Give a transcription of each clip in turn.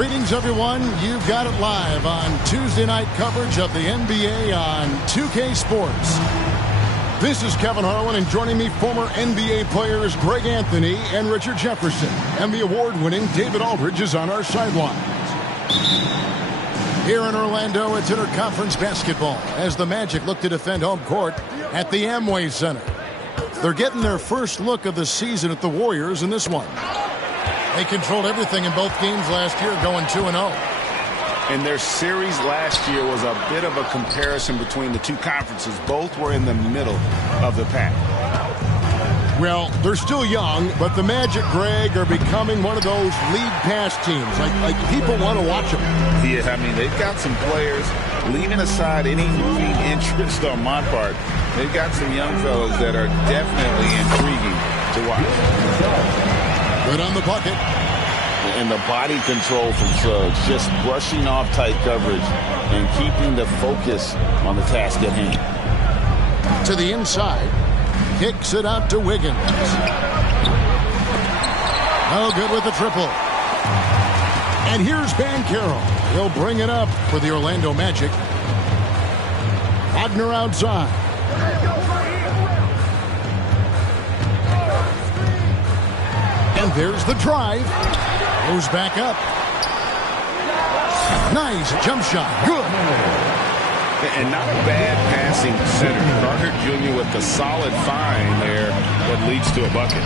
Greetings, everyone. You've got it live on Tuesday night coverage of the NBA on 2K Sports. This is Kevin Harlan, and joining me, former NBA players Greg Anthony and Richard Jefferson. And the award-winning David Aldridge is on our sidelines. Here in Orlando, it's interconference basketball as the Magic look to defend home court at the Amway Center. They're getting their first look of the season at the Warriors in this one. They controlled everything in both games last year, going 2-0. And their series last year was a bit of a comparison between the two conferences. Both were in the middle of the pack. Well, they're still young, but the Magic, Greg, are becoming one of those league pass teams. Like people want to watch them. Yeah, I mean, they've got some players, leaving aside any rooting interest on my part, they've got some young fellas that are definitely intriguing to watch. Good on the bucket. And the body control from Suggs, just brushing off tight coverage and keeping the focus on the task at hand. To the inside. Kicks it out to Wiggins. Oh, good with the triple. And here's Banchero. He'll bring it up for the Orlando Magic. Wagner outside. And there's the drive. Goes back up. Nice jump shot. Good. And not a bad passing center. Carter Jr. with the solid find there that leads to a bucket.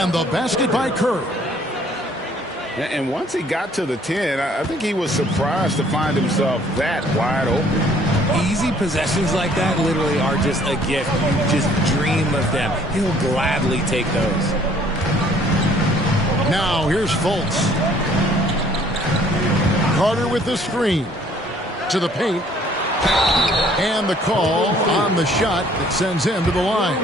And the basket by Curry. And once he got to the 10, I think he was surprised to find himself that wide open. Easy possessions like that literally are just a gift. You just dream of them. He'll gladly take those. Now here's Fultz. Carter with the screen. To the paint. And the call on the shot that sends him to the line.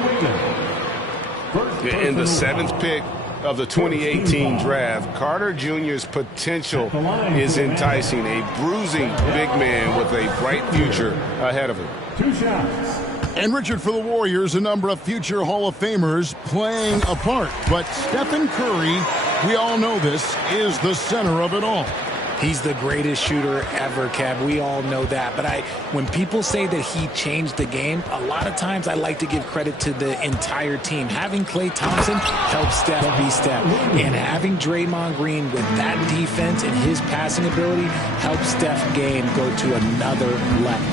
In the 7th pick of the 2018 draft, Carter Jr.'s potential is enticing. A bruising big man with a bright future ahead of him. 2 shots. And Richard, for the Warriors, a number of future Hall of Famers playing a part. But Stephen Curry, we all know this, is the center of it all. He's the greatest shooter ever, Kev. We all know that. But when people say that he changed the game, a lot of times I like to give credit to the entire team. Having Klay Thompson helped Steph be Steph. And having Draymond Green with that defense and his passing ability helped Steph's game go to another level.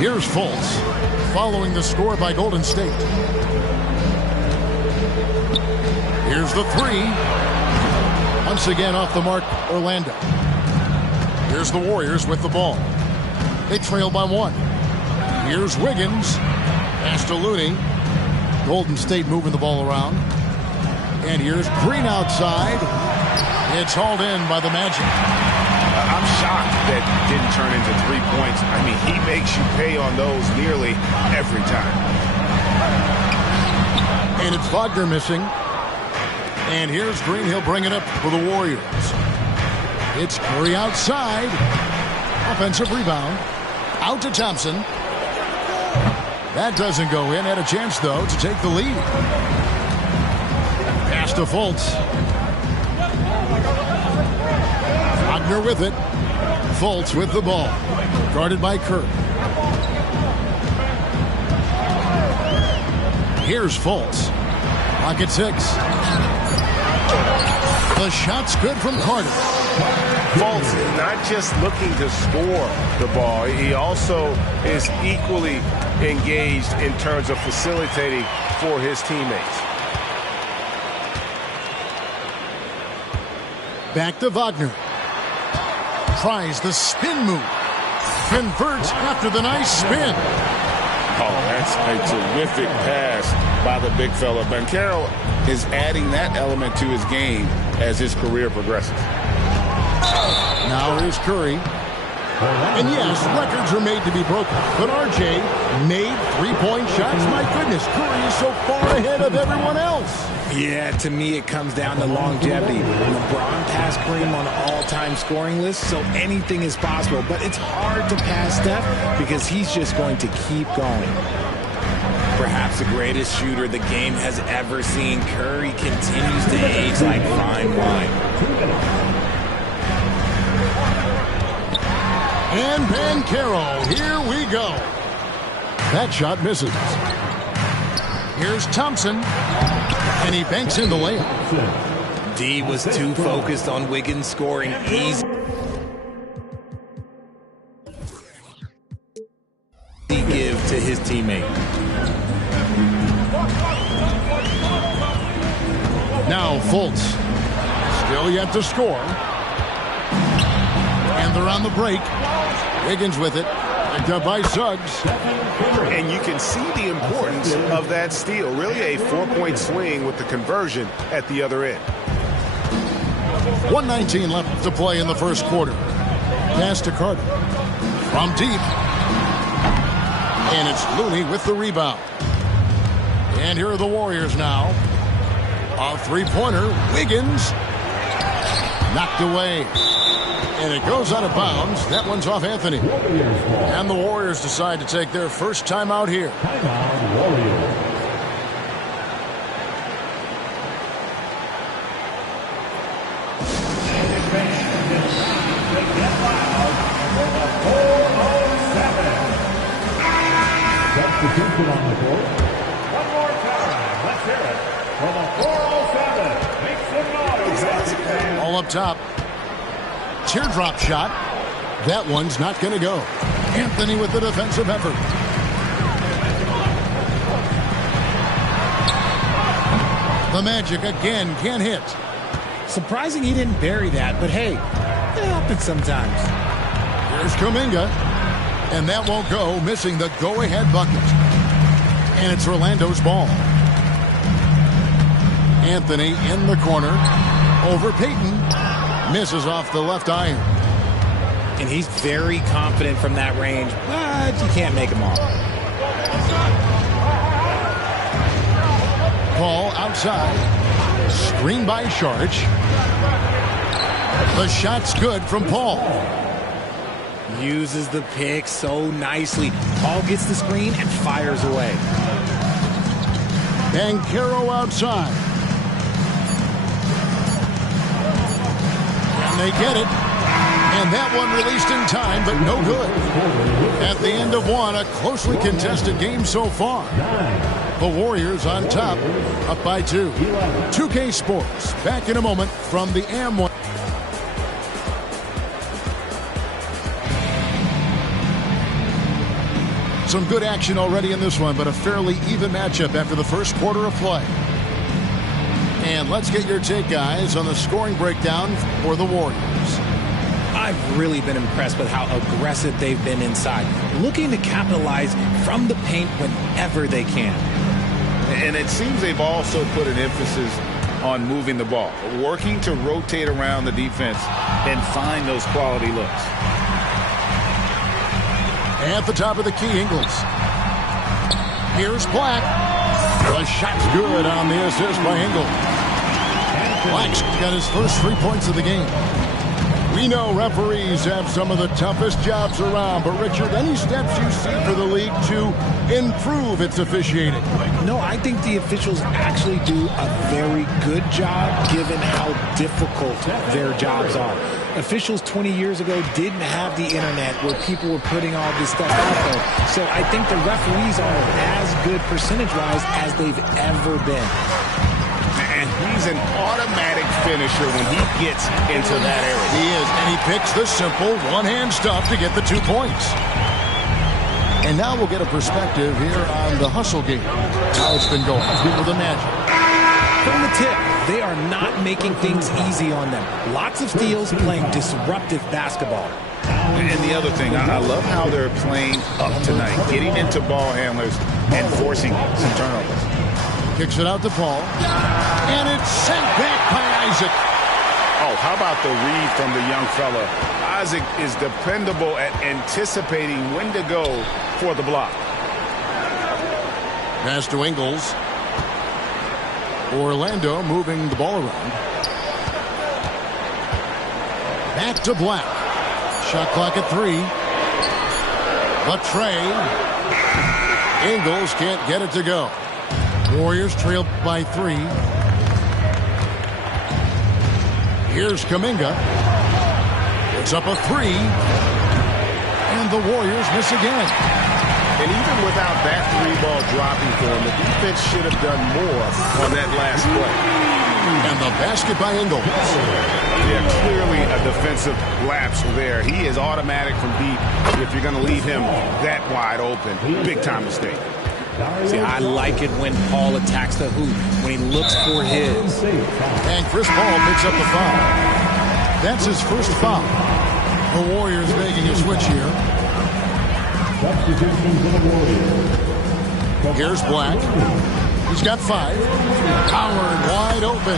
Here's Fultz, following the score by Golden State. Here's the three. Once again off the mark, Orlando. Here's the Warriors with the ball. They trail by 1. Here's Wiggins. Pass to Looney. Golden State moving the ball around. And here's Green outside. It's hauled in by the Magic. I'm shocked that didn't turn into 3 points. I mean, he makes you pay on those nearly every time. And it's Wagner missing. And here's Green. He'll bring it up for the Warriors. It's Curry outside. Offensive rebound. Out to Thompson. That doesn't go in. Had a chance, though, to take the lead. Pass to Fultz. Wagner with it. Fultz with the ball. Guarded by Curry. Here's Fultz. Pocket 6. The shot's good from Carter. Fultz is not just looking to score the ball. He also is equally engaged in terms of facilitating for his teammates. Back to Wagner. Tries the spin move. Converts after the nice spin. Oh, that's a terrific pass by the big fella. Banchero is adding that element to his game as his career progresses. Now here's Curry. And yes, records are made to be broken. But RJ made 3-point shots. My goodness, Curry is so far ahead of everyone else. Yeah, to me it comes down to longevity. LeBron passed Kareem on the all-time scoring list, so anything is possible. But it's hard to pass Steph because he's just going to keep going. Perhaps the greatest shooter the game has ever seen, Curry continues to age like fine wine. And Banchero, here we go. That shot misses. Here's Thompson, and he banks in the layup. D was too focused on Wiggins scoring easy. Give to his teammate. Now Fultz, still yet to score. And they're on the break. Wiggins with it, picked up by Suggs. And you can see the importance of that steal. Really a 4-point swing with the conversion at the other end. 1:19 left to play in the first quarter. Pass to Carter. From deep. And it's Looney with the rebound. And here are the Warriors now. A three-pointer. Wiggins. Knocked away. And it goes out of bounds. That one's off Anthony. And the Warriors decide to take their first timeout here. Timeout, Warriors. Substitution on the court. One more time. Let's hear it for the 407. Make some noise. All up top. Teardrop shot. That one's not going to go. Anthony with the defensive effort. The Magic again can't hit. Surprising he didn't bury that, but hey, it happens sometimes. Here's Kuminga. And that won't go, missing the go-ahead bucket. And it's Orlando's ball. Anthony in the corner. Over Payton. Misses off the left iron. And he's very confident from that range, but you can't make him all. Paul outside. Screen by Sharch. The shot's good from Paul. Uses the pick so nicely. Paul gets the screen and fires away. Banchero outside. And they get it. And that one released in time, but no good. At the end of one, a closely contested game so far. The Warriors on top, up by 2. 2K Sports, back in a moment from the Amway. Some good action already in this one, but a fairly even matchup after the first quarter of play. And let's get your take, guys, on the scoring breakdown for the Warriors. I've really been impressed with how aggressive they've been inside, looking to capitalize from the paint whenever they can. And it seems they've also put an emphasis on moving the ball, working to rotate around the defense and find those quality looks. At the top of the key, Ingles. Here's Black. The shot's good on the assist by Ingles. Black's got his first 3 points of the game. We know referees have some of the toughest jobs around, but Richard, any steps you see for the league to improve its officiating? No, I think the officials actually do a very good job given how difficult their jobs are. Officials 20 years ago didn't have the internet where people were putting all this stuff out there. So I think the referees are as good percentage-wise as they've ever been. And he's an automatic finisher when he gets into that area. He is, and he picks the simple one-hand stuff to get the 2 points. And now we'll get a perspective here on the hustle game. How it's been going for the Magic. From the tip, they are not making things easy on them. Lots of steals, playing disruptive basketball. And the other thing, I love how they're playing up tonight, getting into ball handlers and forcing some turnovers. Kicks it out to Paul. And it's sent back by Isaac. Oh, how about the read from the young fella? Isaac is dependable at anticipating when to go for the block. Pass to Ingles. Orlando moving the ball around. Back to Black. Shot clock at 3. But Trey. Ingles can't get it to go. Warriors trail by 3. Here's Kuminga. It's up a 3. And the Warriors miss again. And even without that three-ball dropping for him, the defense should have done more on that last play. And the basket by Ingles. Yeah, clearly a defensive lapse there. He is automatic from deep if you're going to leave him that wide open. Big-time mistake. See, I like it when Paul attacks the hoop, when he looks for his. And Chris Paul picks up the foul. That's his first foul. The Warriors making a switch here. Substitutions for the Warriors. Here's Black. He's got 5. Howard wide open.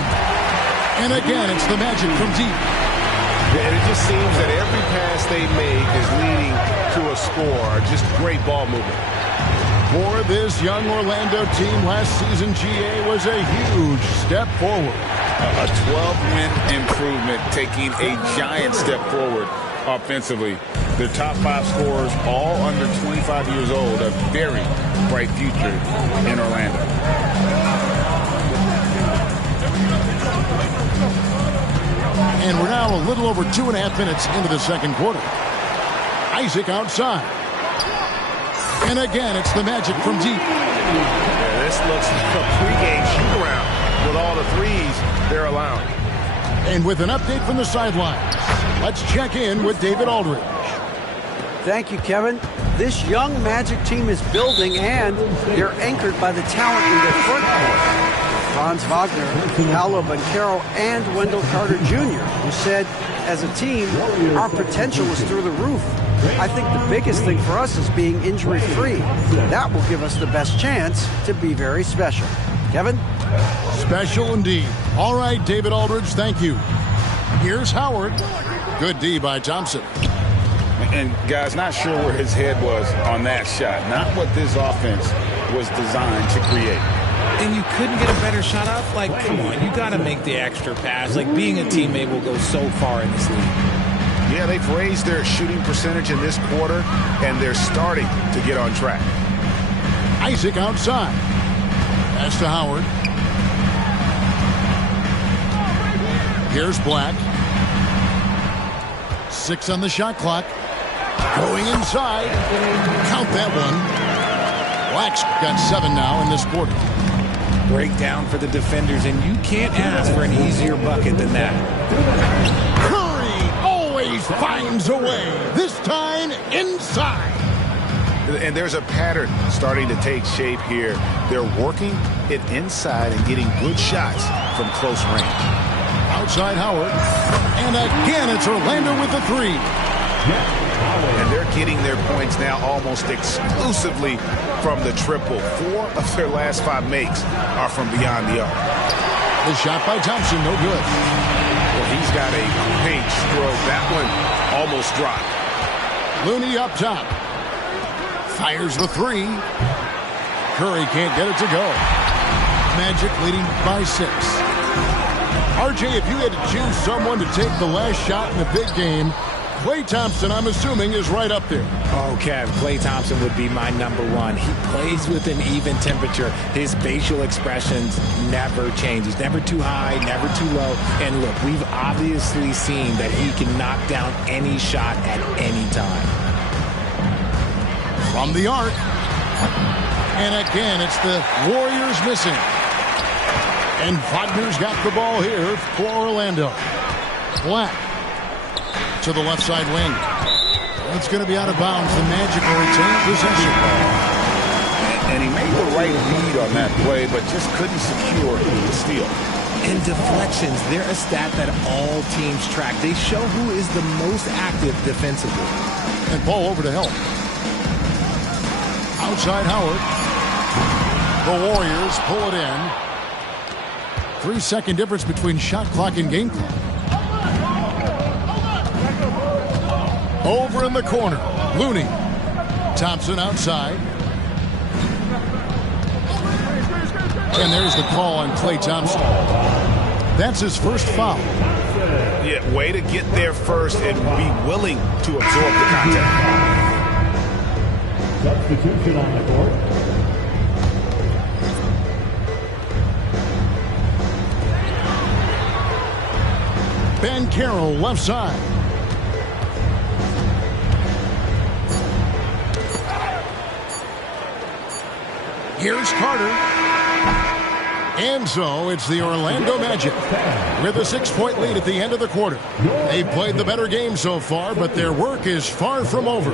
And again, it's the Magic from deep. And it just seems that every pass they make is leading to a score. Just great ball movement. For this young Orlando team, last season GA was a huge step forward. A 12-win improvement, taking a giant step forward offensively. Their top 5 scorers, all under 25 years old, a very bright future in Orlando. And we're now a little over 2.5 minutes into the second quarter. Isaac outside. And again, it's the Magic from deep. Yeah, this looks like a pregame shoot-around with all the threes they're allowing. And with an update from the sidelines, let's check in with David Aldridge. Thank you, Kevin. This young Magic team is building, and they're anchored by the talent in their front court. Franz Wagner, Paolo Banchero, and Wendell Carter Jr., who said, as a team, our potential is through the roof. I think the biggest thing for us is being injury-free. That will give us the best chance to be very special. Kevin? Special indeed. All right, David Aldridge, thank you. Here's Howard. Good D by Thompson. And, guys, not sure where his head was on that shot. Not what this offense was designed to create. And you couldn't get a better shot off? Like, come on, you got to make the extra pass. Like, being a teammate will go so far in this league. Yeah, they've raised their shooting percentage in this quarter, and they're starting to get on track. Isaac outside. Pass to Howard. Here's Black. 6 on the shot clock. Going inside. Count that one. Black's got 7 now in this quarter. Breakdown for the defenders, and you can't ask for an easier bucket than that. Curry always finds a way. This time inside. And there's a pattern starting to take shape here. They're working it inside and getting good shots from close range. Outside Howard. And again, it's Orlando with the 3. And they're getting their points now almost exclusively from the triple. 4 of their last 5 makes are from beyond the arc. The shot by Thompson, no good. Well, he's got a paint stroke. That one almost dropped. Looney up top. Fires the 3. Curry can't get it to go. Magic leading by 6. RJ, if you had to choose someone to take the last shot in a big game, Klay Thompson, I'm assuming, is right up there. Oh, Kev, Klay Thompson would be my number 1. He plays with an even temperature. His facial expressions never change. He's never too high, never too low. And look, we've obviously seen that he can knock down any shot at any time. From the arc. And again, it's the Warriors missing. And Wagner's got the ball here for Orlando. Black to the left side wing. It's going to be out of bounds. The Magic will retain possession. And he made the right read on that play, but just couldn't secure the steal. And deflections, they're a stat that all teams track. They show who is the most active defensively. And Paul over to help. Outside Howard. The Warriors pull it in. 3-second difference between shot clock and game clock. Over in the corner, Looney. Thompson outside. And there's the call on Klay Thompson. That's his first foul. Yeah, way to get there first and be willing to absorb the contact. Substitution on the court. Ben Carroll left side. Here's Carter. And so it's the Orlando Magic with a 6-point lead at the end of the quarter. They've played the better game so far, but their work is far from over.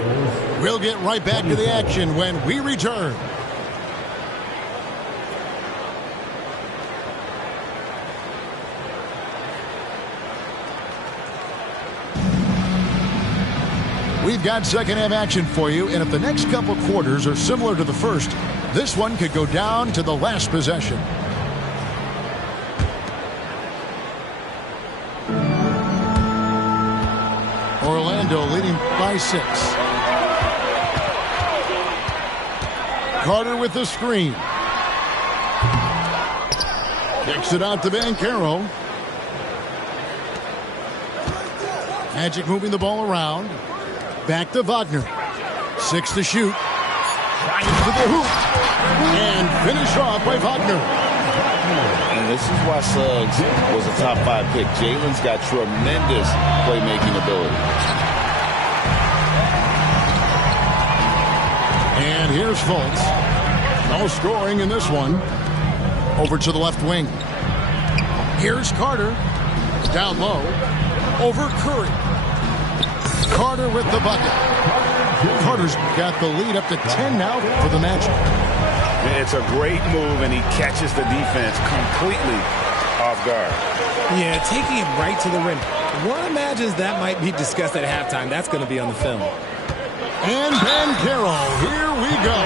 We'll get right back to the action when we return. We've got second half action for you, and if the next couple quarters are similar to the first, this one could go down to the last possession. Orlando leading by 6. Carter with the screen. Kicks it out to Banchero. Magic moving the ball around. Back to Wagner. 6 to shoot. Drives to the hoop. And finish off by Wagner. And this is why Suggs was a top 5 pick. Jalen's got tremendous playmaking ability. And here's Fultz. No scoring in this one. Over to the left wing. Here's Carter. Down low. Over Curry. Carter with the bucket. Carter's got the lead up to 10 now for the Magic. It's a great move, and he catches the defense completely off guard. Yeah, taking it right to the rim. One imagines that might be discussed at halftime. That's going to be on the film. And Banchero, here we go.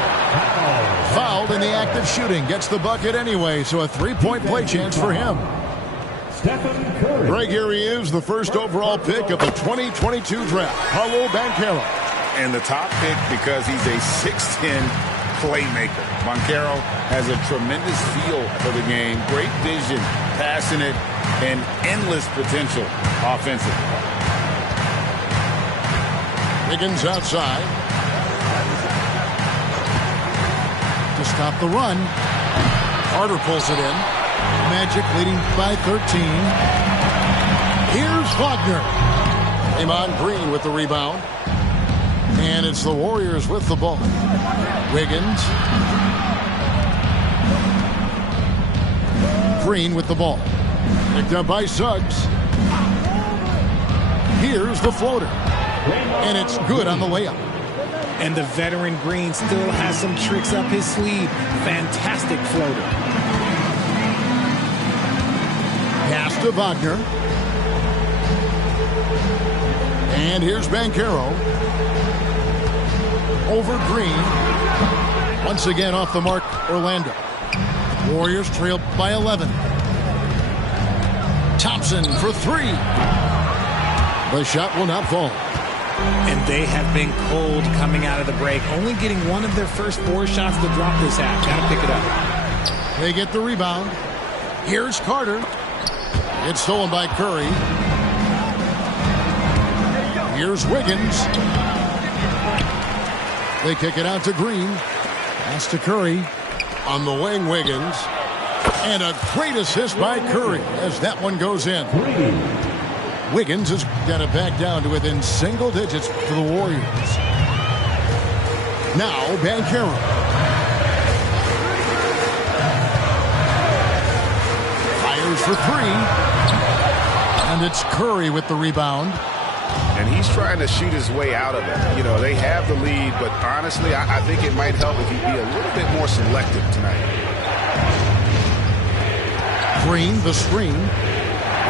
Fouled in the act of shooting. Gets the bucket anyway, so a 3-point play chance for him. Greg, here he is, the first overall pick of the 2022 draft, Paolo Banchero. And the top pick because he's a 6'10 playmaker. Banchero has a tremendous feel for the game, great vision, passing it, and endless potential offensively. Wiggins outside. To stop the run. Carter pulls it in. Magic leading by 13. Here's Wagner. Draymond Green with the rebound. And it's the Warriors with the ball. Wiggins. Green with the ball. Picked up by Suggs. Here's the floater. And it's good on the layup. And the veteran Green still has some tricks up his sleeve. Fantastic floater. Pass to Wagner. And here's Banchero. Over Green. Once again off the mark, Orlando. Warriors trail by 11. Thompson for 3. The shot will not fall. And they have been cold coming out of the break. Only getting one of their first 4 shots to drop this half. Got to pick it up. They get the rebound. Here's Carter. It's stolen by Curry. Here's Wiggins. They kick it out to Green. Pass to Curry. On the wing, Wiggins. And a great assist by Curry as that one goes in. Wiggins has got it back down to within single digits for the Warriors. Now Banchero. Fires for 3. And it's Curry with the rebound. And he's trying to shoot his way out of it. You know, they have the lead, but honestly, I think it might help if he'd be a little bit more selective tonight. Green, the screen.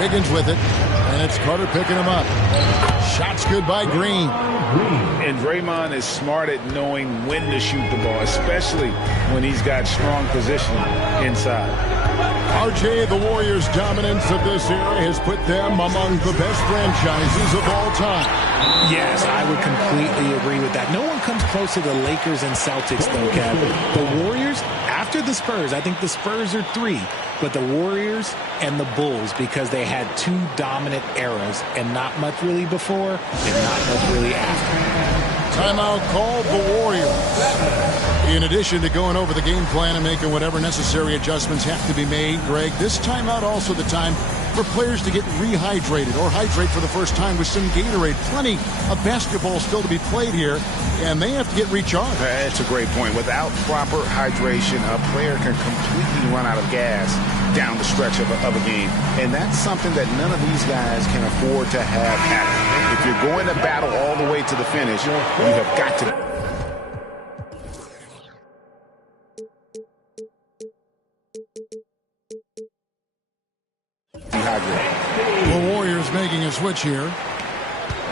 Wiggins with it. And it's Carter picking him up. Shots good by Green. And Draymond is smart at knowing when to shoot the ball, especially when he's got strong position inside. RJ, the Warriors' dominance of this era has put them among the best franchises of all time. Yes, I would completely agree with that. No one comes close to the Lakers and Celtics, though, Kev. The Warriors, after the Spurs, I think the Spurs are 3, but the Warriors and the Bulls, because they had 2 dominant eras and not much really before and not much really after. Timeout called the Warriors. In addition to going over the game plan and making whatever necessary adjustments have to be made, Greg, this timeout also the time for players to get rehydrated or hydrate for the first time with some Gatorade. Plenty of basketball still to be played here, and they have to get recharged. That's a great point. Without proper hydration, a player can completely run out of gas down the stretch of a game. And that's something that none of these guys can afford to have happen. If you're going to battle all the way to the finish, you have got to... The Warriors making a switch here.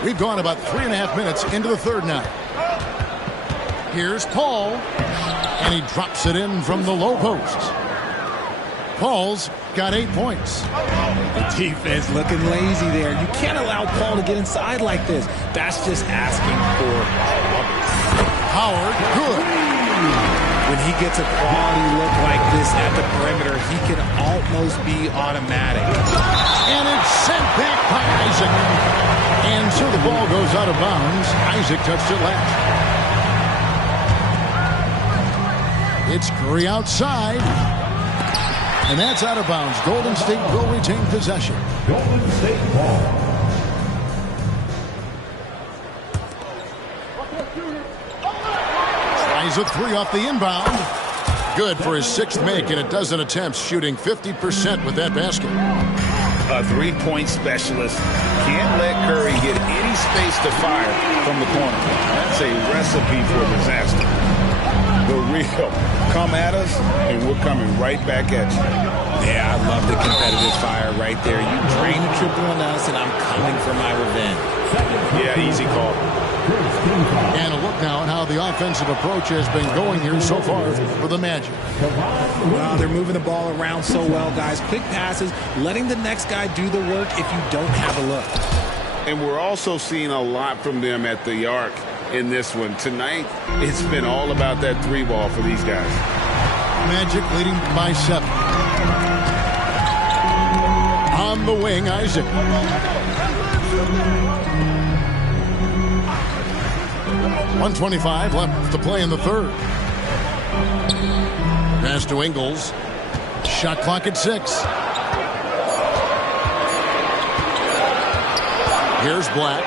We've gone about 3.5 minutes into the third now. Here's Paul, and he drops it in from the low post. Paul's got 8 points. The defense looking lazy there. You can't allow Paul to get inside like this. That's just asking for Howard, good. When he gets a quality look like this at the perimeter, he can almost be automatic. And it's sent back by Isaac. And so the ball goes out of bounds. Isaac touched it last. It's Curry outside. And that's out of bounds. Golden State will retain possession. Golden State ball. Tries a three off the inbound. Good for his 6th make in a dozen attempts, shooting 50% with that basket. A three-point specialist can't let Curry get any space to fire from the corner. That's a recipe for disaster. The real come at us, and we're coming right back at you. Yeah, I love the competitive fire right there. You drain a triple on us, and I'm coming for my revenge. Yeah, easy call. And a look now at how the offensive approach has been going here so far for the Magic. Well, they're moving the ball around so well, guys. Quick passes, letting the next guy do the work if you don't have a look. And we're also seeing a lot from them at the arc in this one. Tonight, it's been all about that three ball for these guys. Magic leading by 7. On the wing, Isaac. 1:25 left to play in the third. Pass to Ingles. Shot clock at 6. Here's Black.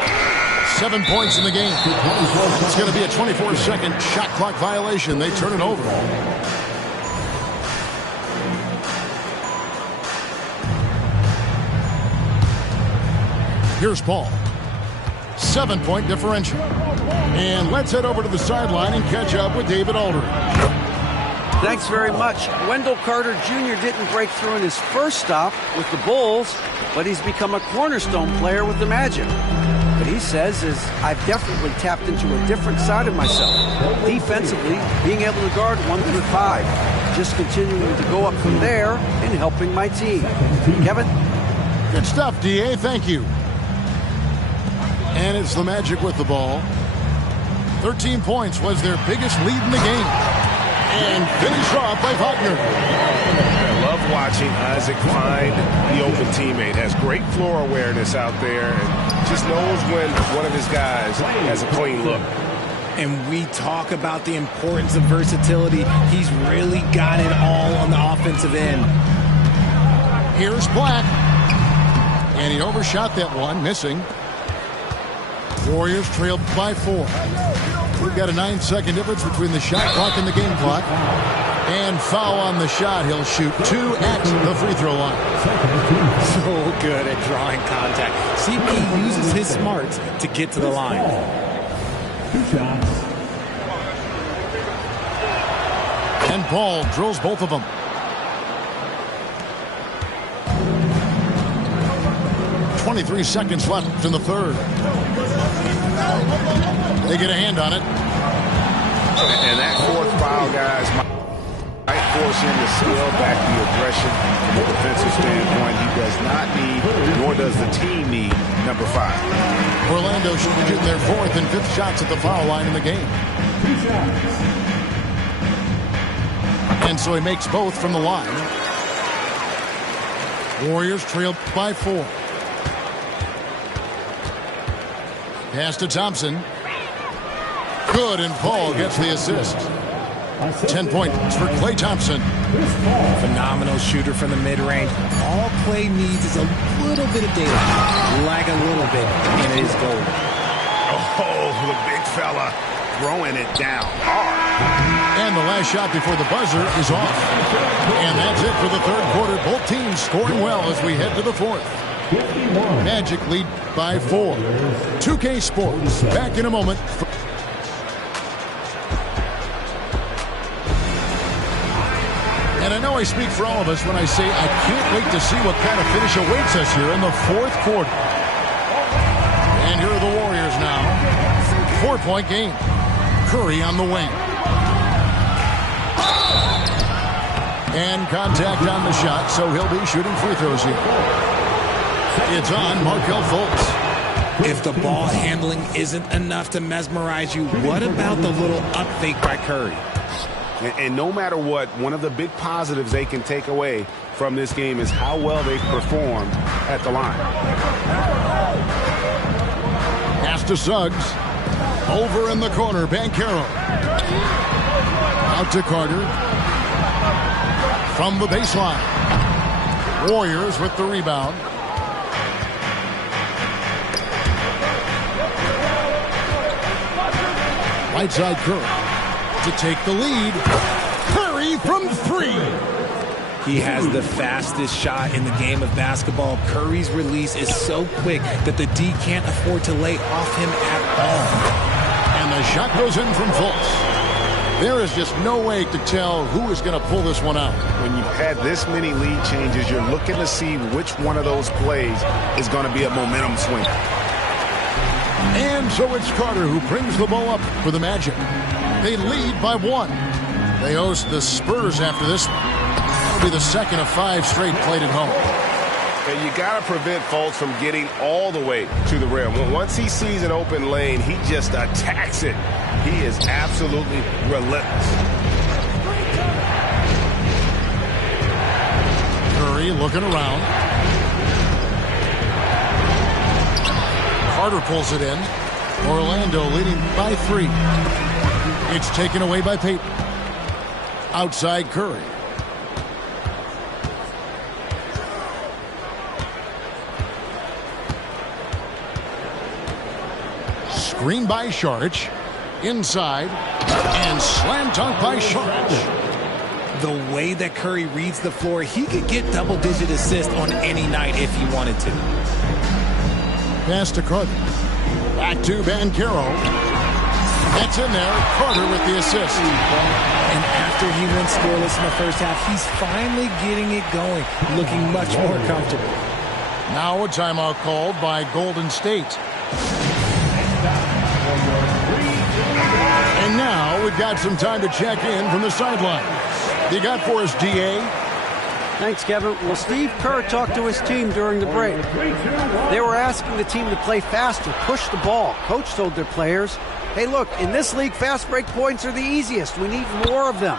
7 points in the game. It's going to be a 24-second shot clock violation. They turn it over. Here's Paul. 7-point differential. And let's head over to the sideline and catch up with David Aldridge. Thanks very much. Wendell Carter Jr. didn't break through in his first stop with the Bulls, but he's become a cornerstone player with the Magic. What he says is, I've definitely tapped into a different side of myself. Defensively, being able to guard 1 through 5. Just continuing to go up from there and helping my team. Kevin? Good stuff, D.A. Thank you. And it's the Magic with the ball. 13 points was their biggest lead in the game. And finished off by Wagner. I love watching Isaac find the open teammate. Has great floor awareness out there and just knows when one of his guys has a clean look. And we talk about the importance of versatility. He's really got it all on the offensive end. Here's Black. And he overshot that one, missing. Warriors trailed by 4. We've got a 9-second difference between the shot clock and the game clock. And foul on the shot. He'll shoot 2 at the free throw line. So good at drawing contact. CP uses his smarts to get to the line. 2 shots. And Paul drills both of them. 23 seconds left in the third. They get a hand on it. And that 4th foul, guys, might force him to scale back the aggression from a defensive standpoint. He does not need, nor does the team need, number 5. Orlando shooting their 4th and 5th shots at the foul line in the game. 2 shots. And so he makes both from the line. Warriors trailed by 4. Pass to Thompson. Good, and Paul gets the assist. 10 points for Klay Thompson. Phenomenal shooter from the mid-range. All Klay needs is a little bit of daylight, like a little bit, and it is gold. Oh, the big fella throwing it down hard. And the last shot before the buzzer is off. And that's it for the third quarter. Both teams scoring well as we head to the fourth. Magic lead by 4. 2K Sports, back in a moment. And I know I speak for all of us when I say I can't wait to see what kind of finish awaits us here in the fourth quarter. And here are the Warriors now. 4-point game. Curry on the wing. And contact on the shot, so he'll be shooting free throws here. It's on Markelle Fultz. If the ball handling isn't enough to mesmerize you, what about the little up fake by Curry? And no matter what, one of the big positives they can take away from this game is how well they perform at the line. Pass to Suggs. Over in the corner, Banchero. Out to Carter. From the baseline. Warriors with the rebound. Right side Curry to take the lead. Curry from 3. He has the fastest shot in the game of basketball. Curry's release is so quick that the D can't afford to lay off him at all. And the shot goes in from Fultz. There is just no way to tell who is going to pull this one out. When you've had this many lead changes, you're looking to see which one of those plays is going to be a momentum swing. And so it's Carter who brings the ball up for the Magic. They lead by 1. They host the Spurs after this one. That'll be the second of 5 straight played at home. And you got to prevent Fultz from getting all the way to the rim. Once he sees an open lane, he just attacks it. He is absolutely relentless. Curry looking around. Carter pulls it in. Orlando leading by 3. It's taken away by Payton. Outside Curry. Screen by Saric. Inside. And slam dunk by Saric. The way that Curry reads the floor, he could get double-digit assists on any night if he wanted to. Pass to Carter. Back to Banchero. That's in there. Carter with the assist. And after he went scoreless in the first half, he's finally getting it going, looking much more comfortable. Now a timeout called by Golden State. And now we've got some time to check in from the sideline. You got for us, DA? Thanks, Kevin. Well, Steve Kerr talked to his team during the break. They were asking the team to play faster, push the ball. Coach told their players, hey, look, in this league, fast break points are the easiest. We need more of them.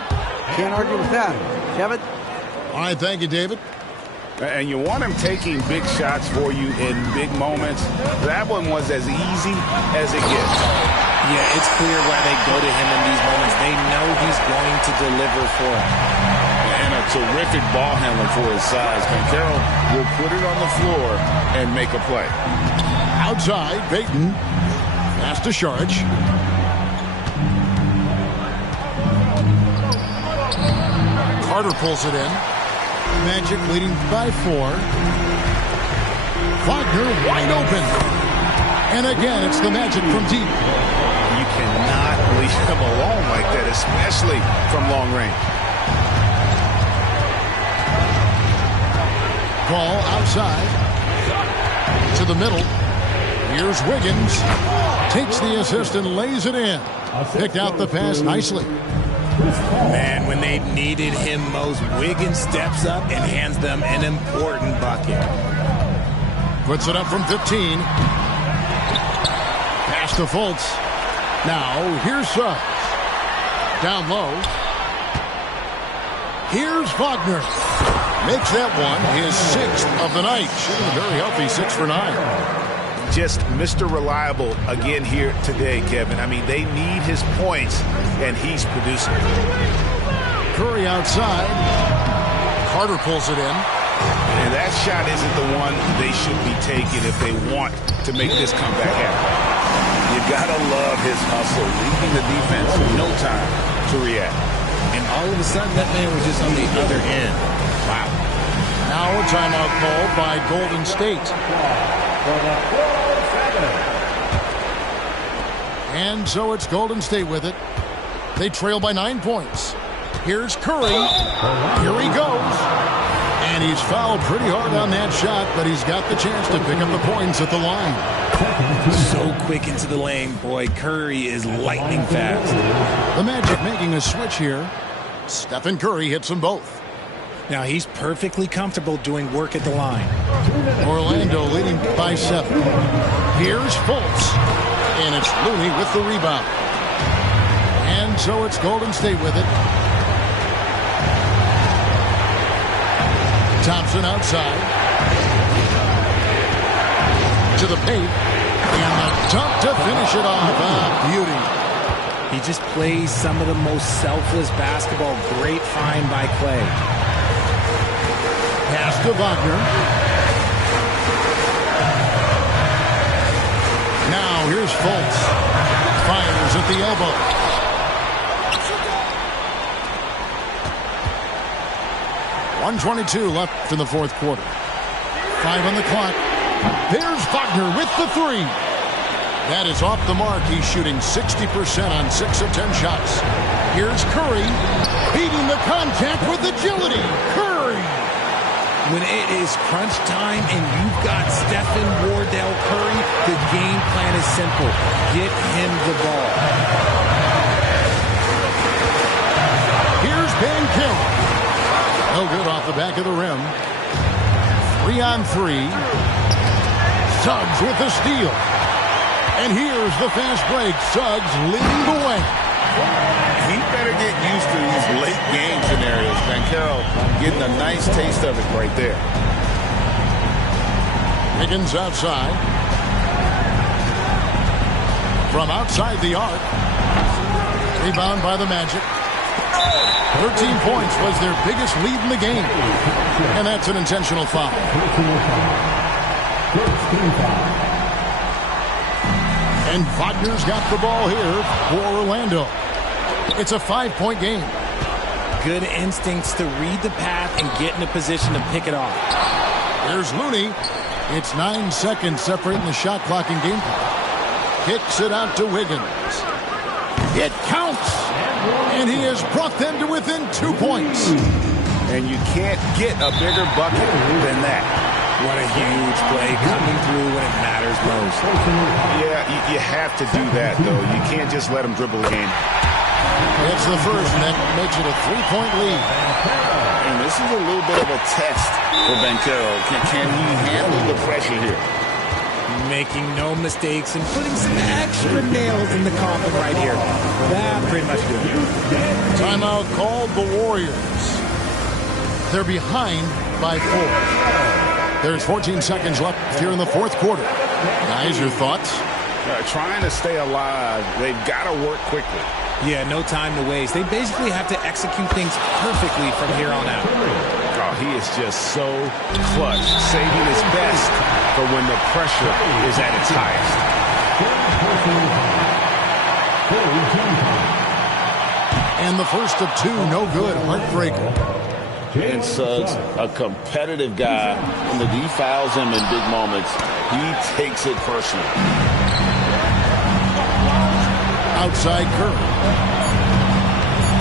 Can't argue with that. Kevin? All right, thank you, David. And you want him taking big shots for you in big moments. That one was as easy as it gets. Yeah, it's clear why they go to him in these moments. They know he's going to deliver for them. And a terrific ball handler for his size. Banchero will put it on the floor and make a play. Outside, Payton. Pass to Saric. Carter pulls it in. Magic leading by 4. Wagner wide open. And again, it's the Magic from deep. You cannot leave him alone like that, especially from long range. Ball outside. To the middle. Here's Wiggins. Takes the assist and lays it in. Picked out the pass nicely. Man, when they needed him most, Wiggins steps up and hands them an important bucket. Puts it up from 15. Pass to Fultz. Now, here's Suggs. Down low. Here's Wagner. Makes that one his 6th of the night. Shooting a very healthy 6 for 9. just Mr. Reliable again here today, Kevin. I mean, they need his points, and he's producing. Curry outside. Carter pulls it in. And that shot isn't the one they should be taking if they want to make this comeback happen. You gotta love his hustle, leaving the defense no time to react. And all of a sudden, that man was just on the other end. Wow. Now a timeout called by Golden State. And so it's Golden State with it. They trail by 9 points. Here's Curry. Here he goes. And he's fouled pretty hard on that shot, but he's got the chance to pick up the points at the line. So quick into the lane, boy. Curry is lightning fast. The Magic making a switch here. Stephen Curry hits them both. Now he's perfectly comfortable doing work at the line. Orlando leading by 7. Here's Fultz. And it's Looney with the rebound. And so it's Golden State with it. Thompson outside. To the paint. And the dunk to finish it off. Beauty. He just plays some of the most selfless basketball. Great find by Clay. Pass to Wagner. Now here's Fultz. Fires at the elbow. .122 left in the fourth quarter. 5 on the clock. There's Wagner with the 3. That is off the mark. He's shooting 60% on 6 of 10 shots. Here's Curry beating the contact with agility. Curry. When it is crunch time and you've got Stephen Wardell Curry, the game plan is simple. Get him the ball. Here's Banchero. No good off the back of the rim. 3 on 3. Suggs with the steal. And here's the fast break. Suggs leading the way. He better get used to these late game scenarios. Banchero getting a nice taste of it right there. Higgins outside. From outside the arc. Rebound by the Magic. 13 points was their biggest lead in the game. And that's an intentional foul. And Wagner's got the ball here for Orlando. It's a 5-point game. Good instincts to read the path and get in a position to pick it off. There's Looney. It's 9 seconds separating the shot clock and game clock. Kicks it out to Wiggins. It counts. And he has brought them to within 2 points. And you can't get a bigger bucket than that. What a huge play coming through when it matters most. Yeah, you have to do that, though. You can't just let him dribble the game. It's the first, and that makes it a 3-point lead. And this is a little bit of a test for Banchero. Can he handle the pressure here? Making no mistakes and putting some extra nails in the coffin right here. That pretty much good. Timeout called the Warriors. They're behind by 4. There's 14 seconds left here in the fourth quarter. Guys, your thoughts? Trying to stay alive, they've got to work quickly. Yeah, no time to waste. They basically have to execute things perfectly from here on out. Oh, he is just so clutch, saving his best for when the pressure is at its highest. And the first of 2, no good. Heartbreaker. And Suggs, a competitive guy, and the D fouls him in big moments. He takes it personally. Outside Curry.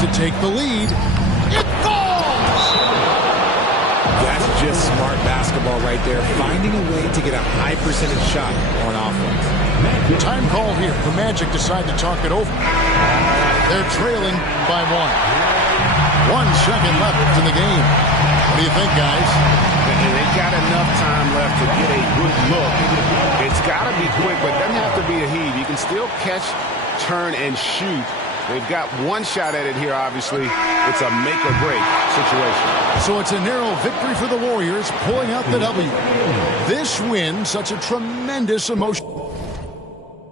To take the lead. It falls! That's just smart basketball right there. Finding a way to get a high percentage shot on offense. Time call here. The Magic decide to talk it over. They're trailing by 1. 1 second left in the game. What do you think, guys? They've got enough time left to get a good look. It's got to be quick, but it doesn't have to be a heave. You can still catch, turn, and shoot They've got one shot at it here, obviously. It's a make-or-break situation. So it's a narrow victory for the Warriors, pulling out the W. This win, such a tremendous emotion.